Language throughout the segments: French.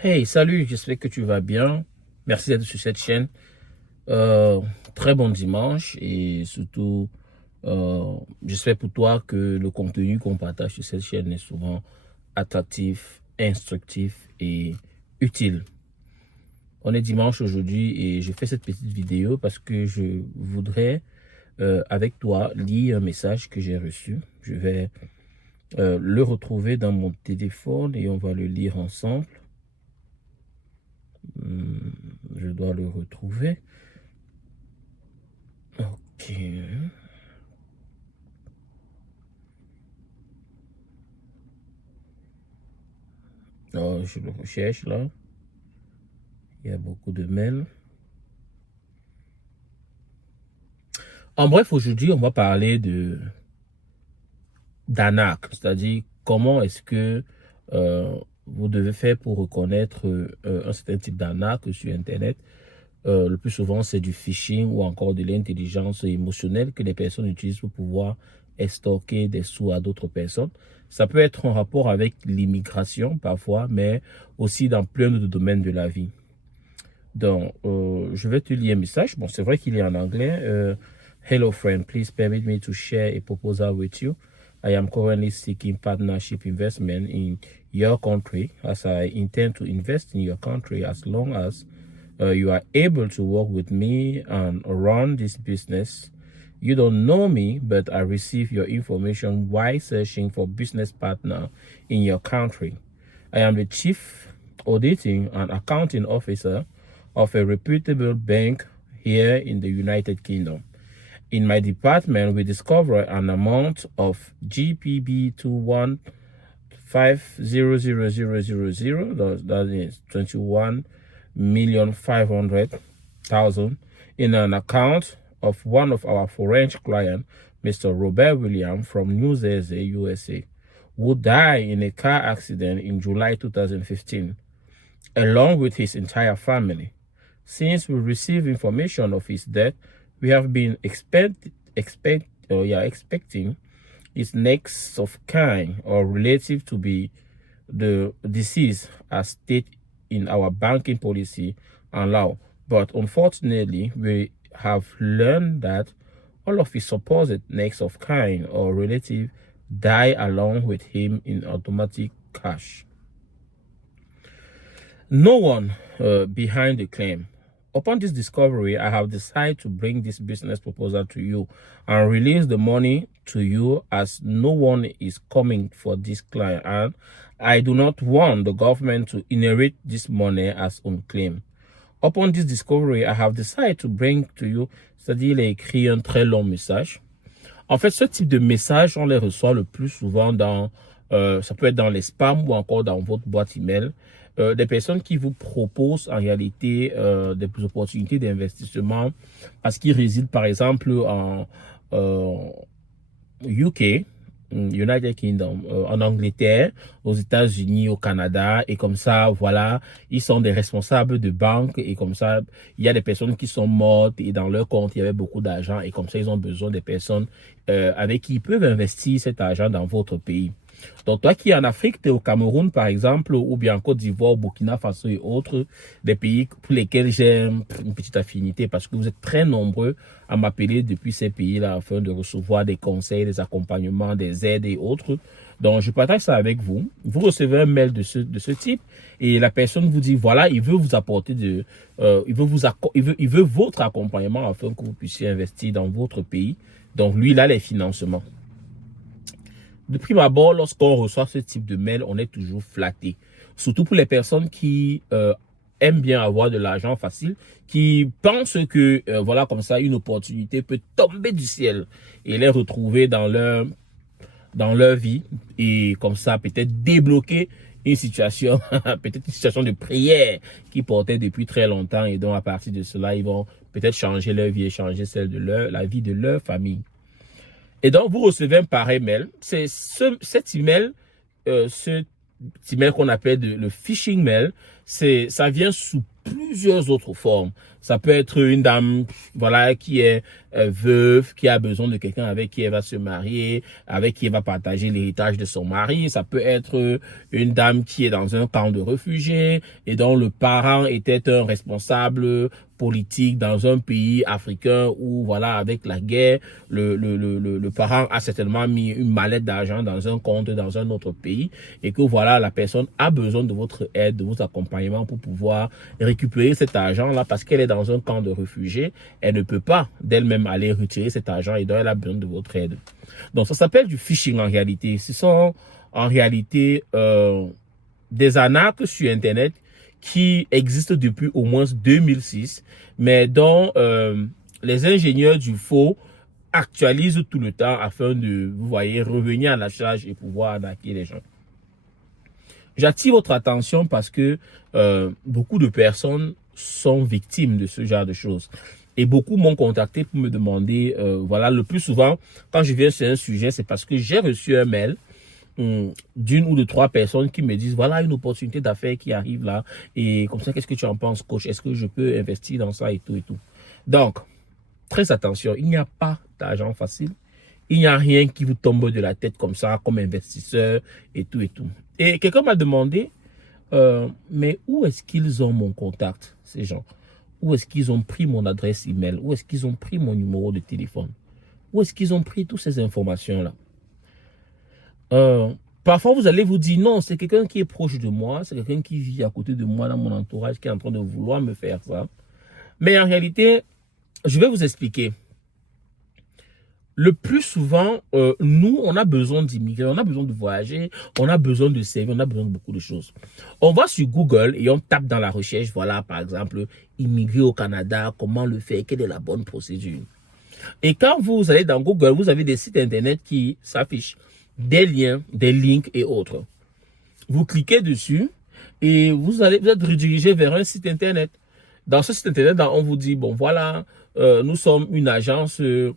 Hey, salut, j'espère que tu vas bien. Merci d'être sur cette chaîne. Très bon dimanche et surtout, j'espère pour toi que le contenu qu'on partage sur cette chaîne est souvent attractif, instructif et utile. On est dimanche aujourd'hui et je fais cette petite vidéo parce que je voudrais, avec toi, lire un message que j'ai reçu. Je vais le retrouver dans mon téléphone et on va le lire ensemble. Je dois le retrouver. Ok. Oh, je le recherche là. Il y a beaucoup de mails. En bref, aujourd'hui, on va parler d'arnaque, c'est-à-dire comment est-ce que vous devez faire pour reconnaître un certain type d'arnaque sur Internet. Le plus souvent, c'est du phishing ou encore de l'intelligence émotionnelle que les personnes utilisent pour pouvoir extorquer des sous à d'autres personnes. Ça peut être en rapport avec l'immigration parfois, mais aussi dans plein de domaines de la vie. Donc, je vais te lire un message. Bon, c'est vrai qu'il est en anglais. Hello friend, please permit me to share a proposal with you. I am currently seeking partnership investment in your country as I intend to invest in your country as long as you are able to work with me and run this business. You don't know me, but I receive your information while searching for business partner in your country. I am the chief auditing and accounting officer of a reputable bank here in the United Kingdom. In my department, we discover an amount of GBP 215,000,000, that is 21,500,000 in an account of one of our foreign clients, Mr. Robert Williams from New Jersey, USA, who died in a car accident in July 2015, along with his entire family. Since we received information of his death, we have been expecting his next of kin or relative to be the deceased as stated in our banking policy and law. But unfortunately, we have learned that all of his supposed next of kin or relative die along with him in automatic cash. No one behind the claim. Upon this discovery, I have decided to bring this business proposal to you and release the money to you as no one is coming for this client, and I do not want the government to inherit this money as unclaimed. Upon this discovery, I have decided to bring to you, c'est-à-dire il a écrit un très long message. En fait, ce type de message, on les reçoit le plus souvent dans, ça peut être dans les spams ou encore dans votre boîte email. Des personnes qui vous proposent en réalité des opportunités d'investissement parce qu'ils résident par exemple en UK, United Kingdom, en Angleterre, aux États-Unis, au Canada, et comme ça, voilà, ils sont des responsables de banque, et comme ça, il y a des personnes qui sont mortes, et dans leur compte, il y avait beaucoup d'argent, et comme ça, ils ont besoin des personnes avec qui ils peuvent investir cet argent dans votre pays. Donc, toi qui es en Afrique, tu es au Cameroun, par exemple, ou bien en Côte d'Ivoire, Burkina Faso et autres, des pays pour lesquels j'ai une petite affinité parce que vous êtes très nombreux à m'appeler depuis ces pays-là afin de recevoir des conseils, des accompagnements, des aides et autres. Donc, je partage ça avec vous. Vous recevez un mail de ce type et la personne vous dit, voilà, il veut vous apporter il veut votre accompagnement afin que vous puissiez investir dans votre pays. Donc, lui, il a les financements. De prime abord, lorsqu'on reçoit ce type de mail, on est toujours flatté. Surtout pour les personnes qui aiment bien avoir de l'argent facile, qui pensent que, voilà, comme ça, une opportunité peut tomber du ciel et les retrouver dans leur vie et comme ça, peut-être débloquer une situation, peut-être une situation de prière qui portait depuis très longtemps et donc à partir de cela, ils vont peut-être changer leur vie et changer celle de la vie de leur famille. Et donc, vous recevez un pareil mail. C'est cet email, cet email qu'on appelle le phishing mail. Ça vient sous plusieurs autres formes. Ça peut être une dame, voilà, qui est veuve, qui a besoin de quelqu'un avec qui elle va se marier, avec qui elle va partager l'héritage de son mari. Ça peut être une dame qui est dans un camp de réfugiés et dont le parent était un responsable politique dans un pays africain où, voilà, avec la guerre, le parent a certainement mis une mallette d'argent dans un compte dans un autre pays et que, voilà, la personne a besoin de votre aide, de votre accompagnement pour pouvoir récupérer cet argent-là parce qu'elle est dans un camp de réfugiés. Elle ne peut pas d'elle-même aller retirer cet argent et donc elle a besoin de votre aide. Donc, ça s'appelle du phishing en réalité. Ce sont en réalité des arnaques sur Internet qui existe depuis au moins 2006, mais dont les ingénieurs du faux actualisent tout le temps afin de, vous voyez, revenir à la charge et pouvoir arnaquer les gens. J'attire votre attention parce que beaucoup de personnes sont victimes de ce genre de choses. Et beaucoup m'ont contacté pour me demander, voilà, le plus souvent, quand je viens sur un sujet, c'est parce que j'ai reçu un mail d'une ou de trois personnes qui me disent voilà une opportunité d'affaires qui arrive là et comme ça qu'est-ce que tu en penses coach, est-ce que je peux investir dans ça et tout et tout. Donc très attention, il n'y a pas d'argent facile, il n'y a rien qui vous tombe de la tête comme ça comme investisseur et tout et tout. Et quelqu'un m'a demandé mais où est-ce qu'ils ont mon contact, ces gens, où est-ce qu'ils ont pris mon adresse email, où est-ce qu'ils ont pris mon numéro de téléphone, où est-ce qu'ils ont pris toutes ces informations là. Parfois vous allez vous dire non, c'est quelqu'un qui est proche de moi, c'est quelqu'un qui vit à côté de moi dans mon entourage qui est en train de vouloir me faire ça. Mais en réalité, je vais vous expliquer. Le plus souvent, nous, on a besoin d'immigrer, on a besoin de voyager, on a besoin de servir, on a besoin de beaucoup de choses. On va sur Google et on tape dans la recherche, voilà, par exemple, immigrer au Canada, comment le faire, quelle est la bonne procédure. Et quand vous allez dans Google, vous avez des sites internet qui s'affichent, des liens, des links et autres. Vous cliquez dessus et vous êtes redirigé vers un site internet. Dans ce site internet, on vous dit, bon voilà, nous sommes une agence de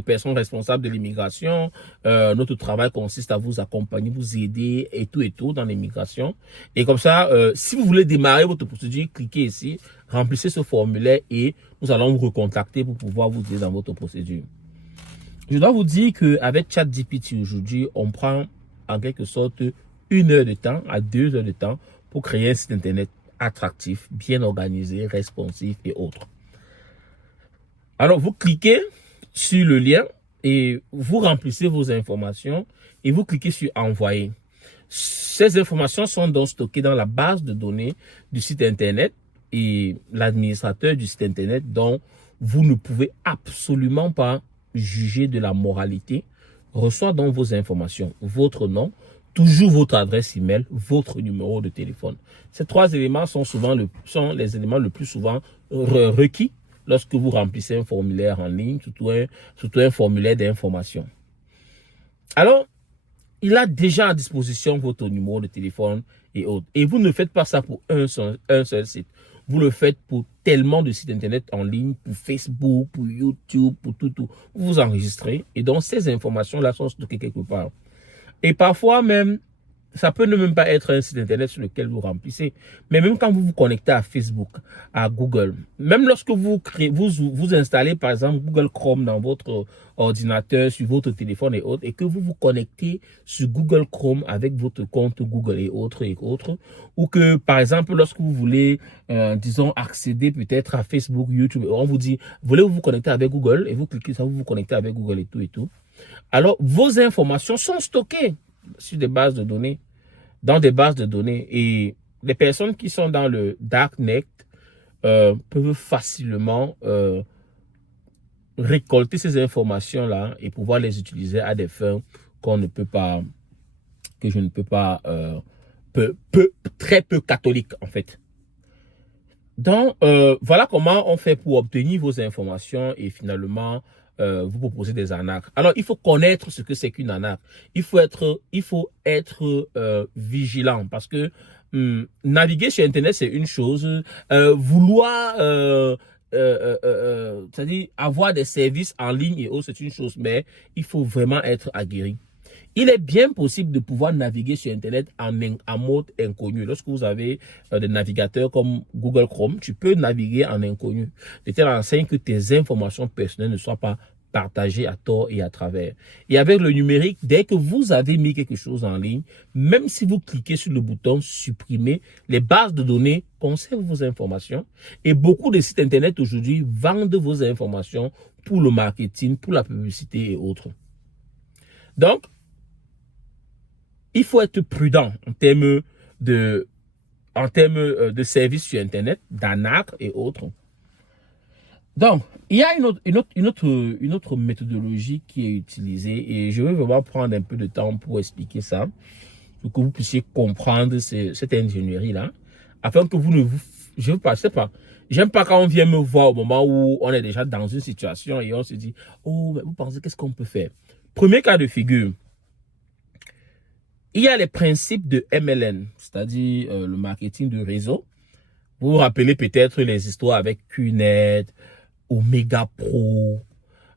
personnes responsables de l'immigration. Notre travail consiste à vous accompagner, vous aider et tout dans l'immigration. Et comme ça, si vous voulez démarrer votre procédure, cliquez ici, remplissez ce formulaire et nous allons vous recontacter pour pouvoir vous aider dans votre procédure. Je dois vous dire qu'avec ChatGPT aujourd'hui, on prend en quelque sorte 1 heure de temps à 2 heures de temps pour créer un site internet attractif, bien organisé, responsif et autres. Alors, vous cliquez sur le lien et vous remplissez vos informations et vous cliquez sur envoyer. Ces informations sont donc stockées dans la base de données du site internet et l'administrateur du site internet dont vous ne pouvez absolument pas juger de la moralité reçoit donc vos informations, votre nom, toujours votre adresse email, votre numéro de téléphone. Ces 3 éléments sont les éléments le plus souvent requis lorsque vous remplissez un formulaire en ligne, surtout un formulaire d'information. Alors, il a déjà à disposition votre numéro de téléphone et autres. Et vous ne faites pas ça pour un seul site. Vous le faites pour tellement de sites internet en ligne, pour Facebook, pour YouTube, pour tout. Vous vous enregistrez et donc ces informations-là sont stockées quelque part. Et parfois même, ça peut ne même pas être un site internet sur lequel vous remplissez. Mais même quand vous vous connectez à Facebook, à Google, même lorsque vous installez par exemple Google Chrome dans votre ordinateur, sur votre téléphone et autres, et que vous vous connectez sur Google Chrome avec votre compte Google et autres, ou que par exemple lorsque vous voulez, disons, accéder peut-être à Facebook, YouTube, on vous dit, voulez-vous vous connecter avec Google? Et vous cliquez ça, vous vous connectez avec Google et tout. Alors, vos informations sont stockées sur des bases de données, dans des bases de données. Et les personnes qui sont dans le darknet peuvent facilement récolter ces informations-là et pouvoir les utiliser à des fins qu'on ne peut pas, que je ne peux pas, très peu catholiques en fait. Donc, voilà comment on fait pour obtenir vos informations et finalement vous proposer des arnaques. Alors, il faut connaître ce que c'est qu'une arnaque. Il faut être vigilant parce que naviguer sur Internet, c'est une chose. Vouloir, c'est-à-dire avoir des services en ligne et autres, c'est une chose. Mais il faut vraiment être aguerri. Il est bien possible de pouvoir naviguer sur Internet en mode inconnu. Lorsque vous avez des navigateurs comme Google Chrome, tu peux naviguer en inconnu. De telle enseigne que tes informations personnelles ne soient pas partagées à tort et à travers. Et avec le numérique, dès que vous avez mis quelque chose en ligne, même si vous cliquez sur le bouton supprimer, les bases de données conservent vos informations. Et beaucoup de sites Internet aujourd'hui vendent vos informations pour le marketing, pour la publicité et autres. Donc, il faut être prudent en termes de services sur Internet, d'arnaques et autres. Donc, il y a une autre méthodologie qui est utilisée et je vais vraiment prendre un peu de temps pour expliquer ça, pour que vous puissiez comprendre cette ingénierie-là, afin que vous ne vous... Je ne sais pas. J'aime pas quand on vient me voir au moment où on est déjà dans une situation et on se dit, oh, mais vous pensez, qu'est-ce qu'on peut faire? Premier cas de figure. Il y a les principes de MLM, c'est-à-dire le marketing de réseau. Vous vous rappelez peut-être les histoires avec QNet, Omega Pro.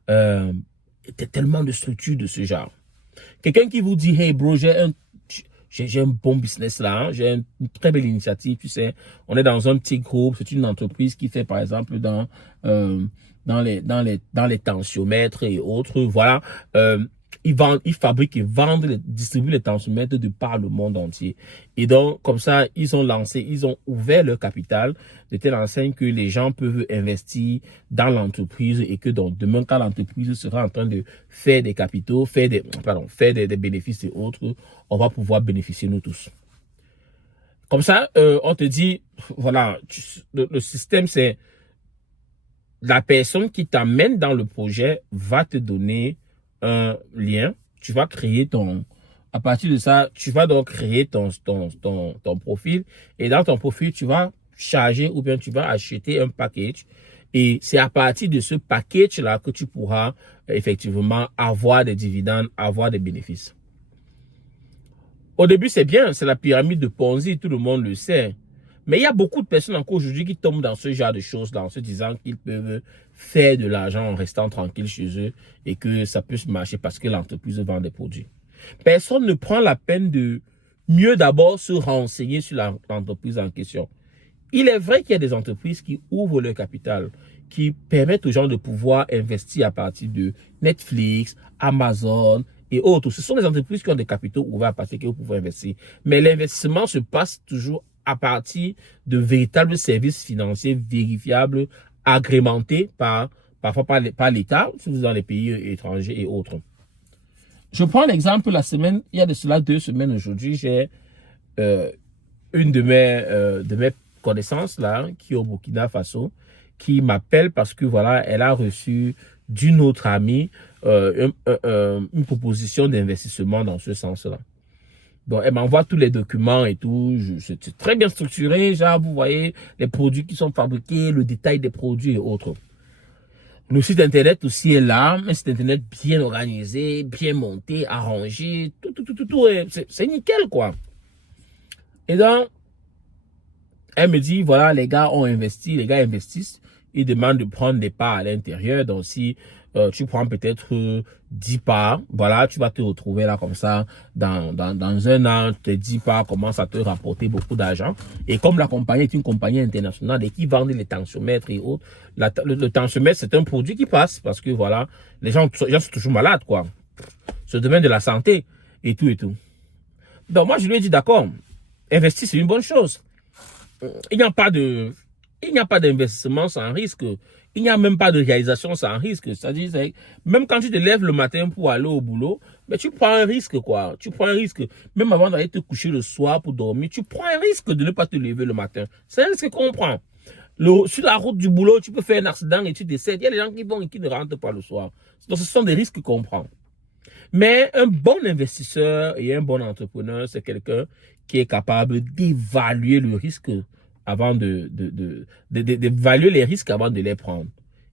Il y a tellement de structures de ce genre. Quelqu'un qui vous dit, hey bro, j'ai un bon business là, j'ai une très belle initiative, tu sais. On est dans un petit groupe, c'est une entreprise qui fait par exemple dans les tensiomètres et autres, voilà. Ils fabriquent et vendent, distribuent les tensiomètres de par le monde entier. Et donc, comme ça, ils ont ouvert leur capital de telle enseigne que les gens peuvent investir dans l'entreprise et que donc, demain, quand l'entreprise sera en train de faire des capitaux, faire des bénéfices et autres, on va pouvoir bénéficier nous tous. Comme ça, on te dit, voilà, le système, c'est la personne qui t'amène dans le projet va te donner un lien, tu vas créer à partir de ça, tu vas donc créer ton profil et dans ton profil, tu vas charger ou bien tu vas acheter un package et c'est à partir de ce package-là que tu pourras effectivement avoir des dividendes, avoir des bénéfices. Au début, c'est bien, c'est la pyramide de Ponzi, tout le monde le sait. Mais il y a beaucoup de personnes encore aujourd'hui qui tombent dans ce genre de choses, en se disant qu'ils peuvent faire de l'argent en restant tranquille chez eux et que ça peut se marcher parce que l'entreprise vend des produits. Personne ne prend la peine de mieux d'abord se renseigner sur l'entreprise en question. Il est vrai qu'il y a des entreprises qui ouvrent leur capital, qui permettent aux gens de pouvoir investir à partir de Netflix, Amazon et autres. Ce sont des entreprises qui ont des capitaux ouverts à partir de vous pouvez investir. Mais l'investissement se passe toujours à partir de véritables services financiers vérifiables, agrémentés parfois par l'État, si vous êtes dans les pays étrangers et autres. Je prends l'exemple il y a de cela 2 semaines aujourd'hui, j'ai une de mes connaissances là, qui est au Burkina Faso, qui m'appelle parce que voilà, elle a reçu d'une autre amie une proposition d'investissement dans ce sens-là. Donc, elle m'envoie tous les documents et tout. C'est très bien structuré. Genre, vous voyez les produits qui sont fabriqués, le détail des produits et autres. Le site internet aussi est là. Un site internet bien organisé, bien monté, arrangé. Tout. C'est nickel, quoi. Et donc, elle me dit, voilà, les gars ont investi, les gars investissent. Ils demandent de prendre des parts à l'intérieur. Donc, si tu prends peut-être 10 parts, voilà, tu vas te retrouver là comme ça, dans un an, tes 10 parts commencent à te rapporter beaucoup d'argent. Et comme la compagnie est une compagnie internationale et qui vend les tensiomètres et autres, le tensiomètre, c'est un produit qui passe parce que voilà, les gens sont toujours malades, quoi. Ce domaine de la santé et tout. Donc, moi, je lui ai dit, d'accord, investir, c'est une bonne chose. Il n'y a pas d'investissement sans risque. Il n'y a même pas de réalisation sans risque. C'est-à-dire, même quand tu te lèves le matin pour aller au boulot, mais tu prends un risque, quoi. Tu prends un risque. Même avant d'aller te coucher le soir pour dormir, tu prends un risque de ne pas te lever le matin. C'est un risque qu'on prend. Sur la route du boulot, tu peux faire un accident et tu décèdes. Il y a des gens qui vont et qui ne rentrent pas le soir. Donc, ce sont des risques qu'on prend. Mais un bon investisseur et un bon entrepreneur, c'est quelqu'un qui est capable d'évaluer le risque avant d'évaluer les risques avant de les prendre.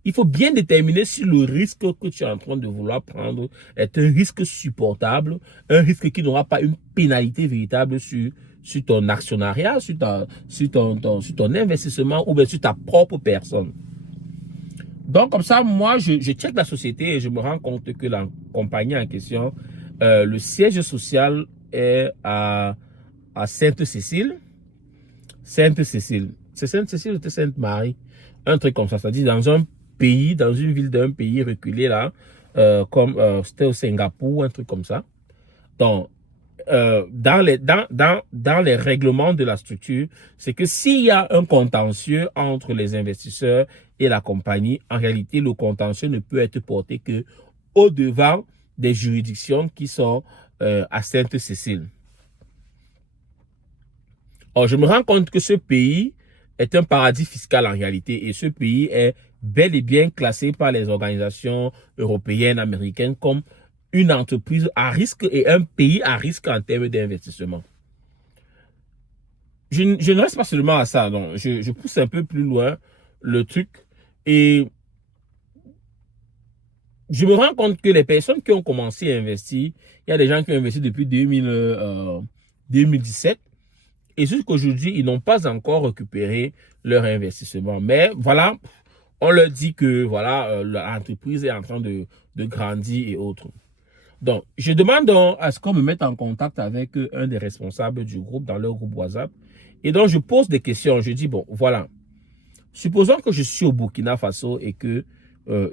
Il faut bien déterminer si le risque que tu es en train de vouloir prendre est un risque supportable, un risque qui n'aura pas une pénalité véritable sur ton actionnariat, sur ton investissement ou bien sur ta propre personne. Donc, comme ça, moi, je check la société et je me rends compte que la compagnie en question Le siège social est à Sainte-Cécile. Sainte-Cécile. C'est Sainte-Cécile ou c'est Sainte-Marie? Un truc comme ça. C'est-à-dire dans un pays, dans une ville d'un pays reculé là, comme c'était au Singapour, un truc comme ça. Donc, dans les règlements de la structure, c'est que s'il y a un contentieux entre les investisseurs et la compagnie, en réalité, le contentieux ne peut être porté que au-devant des juridictions qui sont à Sainte-Cécile. Or, je me rends compte que ce pays est un paradis fiscal en réalité et ce pays est bel et bien classé par les organisations européennes, américaines comme une entreprise à risque et un pays à risque en termes d'investissement. Je ne reste pas seulement à ça, donc je pousse un peu plus loin le truc et je me rends compte que les personnes qui ont commencé à investir, il y a des gens qui ont investi depuis 2017 et jusqu'aujourd'hui, ils n'ont pas encore récupéré leur investissement. Mais voilà, on leur dit que voilà, l'entreprise est en train de grandir et autres. Donc, je demande donc à ce qu'on me mette en contact avec un des responsables du groupe, dans leur groupe WhatsApp. Et donc, je pose des questions. Je dis, bon, voilà. Supposons que je suis au Burkina Faso et que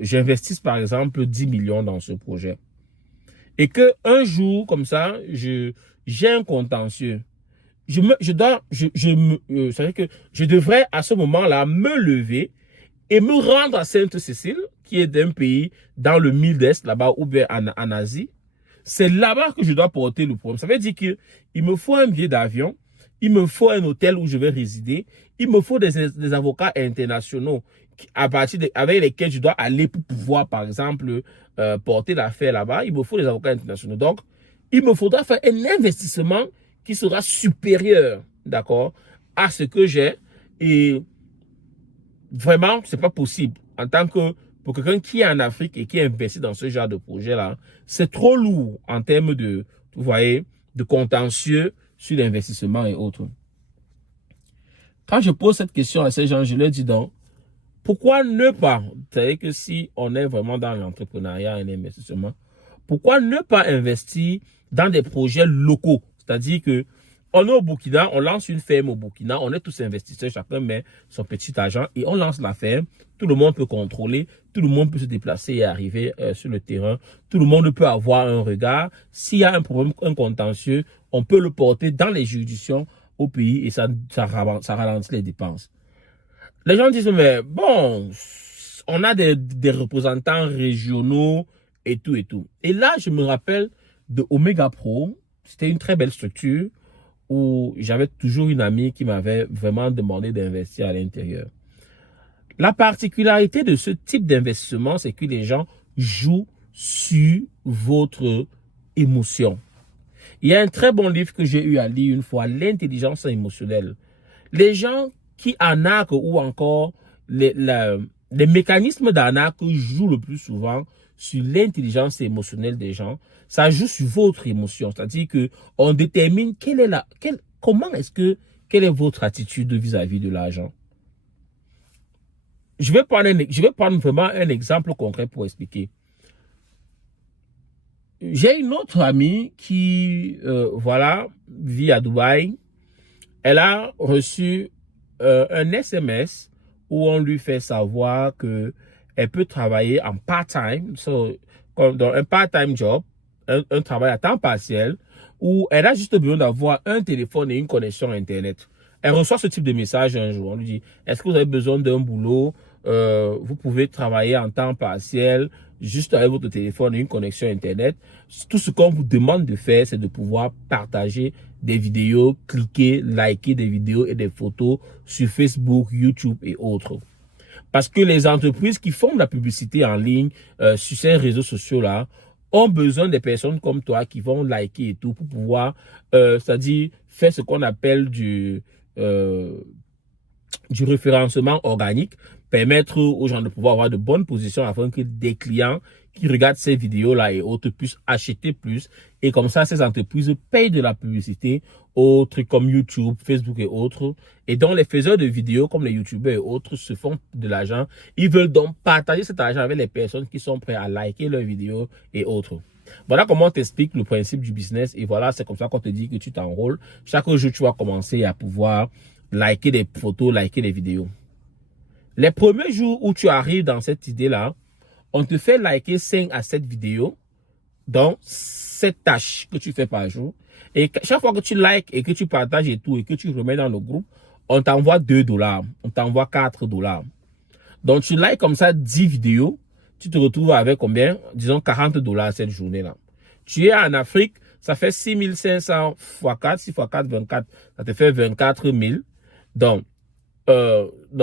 j'investisse, par exemple, 10 millions dans ce projet. Et que un jour, comme ça, j'ai un contentieux. C'est-à-dire que je devrais, à ce moment-là, me lever et me rendre à Sainte-Cécile, qui est d'un pays dans le Mid-Est, là-bas, ou bien en Asie. C'est là-bas que je dois porter le problème. Ça veut dire qu'il me faut un billet d'avion, il me faut un hôtel où je vais résider, il me faut des avocats internationaux avec lesquels je dois aller pour pouvoir, par exemple, porter l'affaire là-bas. Il me faut des avocats internationaux. Donc, il me faudra faire un investissement qui sera supérieur, d'accord, à ce que j'ai. Et vraiment, c'est pas possible. En tant que, pour quelqu'un qui est en Afrique et qui investit dans ce genre de projet-là, c'est trop lourd en termes de, vous voyez, de contentieux sur l'investissement et autres. Quand je pose cette question à ces gens, je leur dis donc, pourquoi ne pas, vous savez que si on est vraiment dans l'entrepreneuriat et l'investissement, pourquoi ne pas investir dans des projets locaux? C'est-à-dire que on est au Burkina, on lance une ferme au Burkina, on est tous investisseurs, chacun met son petit argent et on lance la ferme. Tout le monde peut contrôler, tout le monde peut se déplacer et arriver sur le terrain. Tout le monde peut avoir un regard. S'il y a un problème, un contentieux, on peut le porter dans les juridictions au pays et ça ralentit les dépenses. Les gens disent, mais bon, on a des représentants régionaux et tout et tout. Et là, je me rappelle de Omega Pro. C'était une très belle structure où j'avais toujours une amie qui m'avait vraiment demandé d'investir à l'intérieur. La particularité de ce type d'investissement, c'est que les gens jouent sur votre émotion. Il y a un très bon livre que j'ai eu à lire une fois, l'intelligence émotionnelle. Les gens qui arnaquent ou encore les mécanismes d'arnaque jouent le plus souvent sur l'intelligence émotionnelle des gens. Ça joue sur votre émotion. C'est-à-dire que on détermine quelle est votre attitude vis-à-vis de l'argent. Je vais prendre vraiment un exemple concret pour expliquer. J'ai une autre amie qui, voilà, vit à Dubaï. Elle a reçu un SMS où on lui fait savoir que elle peut travailler en part-time, dans un part-time job, un travail à temps partiel, où elle a juste besoin d'avoir un téléphone et une connexion Internet. Elle reçoit ce type de message un jour. On lui dit, est-ce que vous avez besoin d'un boulot? Vous pouvez travailler en temps partiel, juste avec votre téléphone et une connexion Internet. Tout ce qu'on vous demande de faire, c'est de pouvoir partager des vidéos, cliquer, liker des vidéos et des photos sur Facebook, YouTube et autres. Parce que les entreprises qui font de la publicité en ligne sur ces réseaux sociaux-là ont besoin des personnes comme toi qui vont liker et tout pour pouvoir, c'est-à-dire faire ce qu'on appelle du référencement organique, permettre aux gens de pouvoir avoir de bonnes positions afin que des clients qui regardent ces vidéos-là et autres puissent acheter plus. Et comme ça, ces entreprises payent de la publicité aux trucs comme YouTube, Facebook et autres. Et donc, les faiseurs de vidéos comme les YouTubers et autres se font de l'argent. Ils veulent donc partager cet argent avec les personnes qui sont prêtes à liker leurs vidéos et autres. Voilà comment on t'explique le principe du business. Et voilà, c'est comme ça qu'on te dit que tu t'enrôles. Chaque jour, tu vas commencer à pouvoir liker des photos, liker des vidéos. Les premiers jours où tu arrives dans cette idée-là, on te fait liker 5 à 7 vidéos, donc 7 tâches que tu fais par jour. Et chaque fois que tu likes et que tu partages et tout, et que tu remets dans le groupe, on t'envoie $2, on t'envoie $4. Donc tu likes comme ça 10 vidéos, tu te retrouves avec combien? Disons $40 cette journée-là. Tu es en Afrique, ça fait 6500 x 4, 6 x 4, 24, ça te fait 24 000. Donc,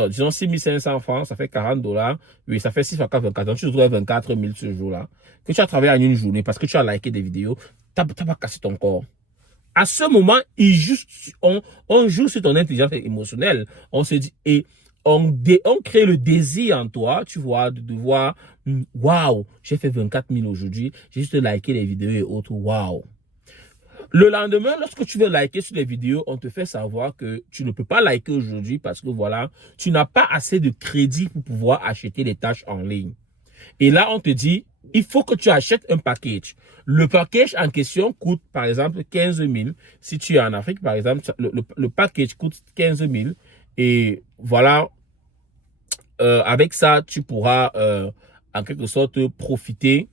disons 6500 francs, ça fait $40. Oui, ça fait 6 x 4, 24. Donc, tu te trouves 24 000 ce jour-là. Que tu as travaillé en une journée parce que tu as liké des vidéos, t'as pas cassé ton corps. À ce moment, on joue sur ton intelligence émotionnelle. On se dit, et on crée le désir en toi, tu vois, de voir, waouh, j'ai fait 24 000 aujourd'hui, j'ai juste liké les vidéos et autres, waouh. Le lendemain, lorsque tu veux liker sur les vidéos, on te fait savoir que tu ne peux pas liker aujourd'hui parce que voilà, tu n'as pas assez de crédit pour pouvoir acheter des tâches en ligne. Et là, on te dit, il faut que tu achètes un package. Le package en question coûte, par exemple, 15 000. Si tu es en Afrique, par exemple, le package coûte 15 000. Et voilà, avec ça, tu pourras en quelque sorte profiter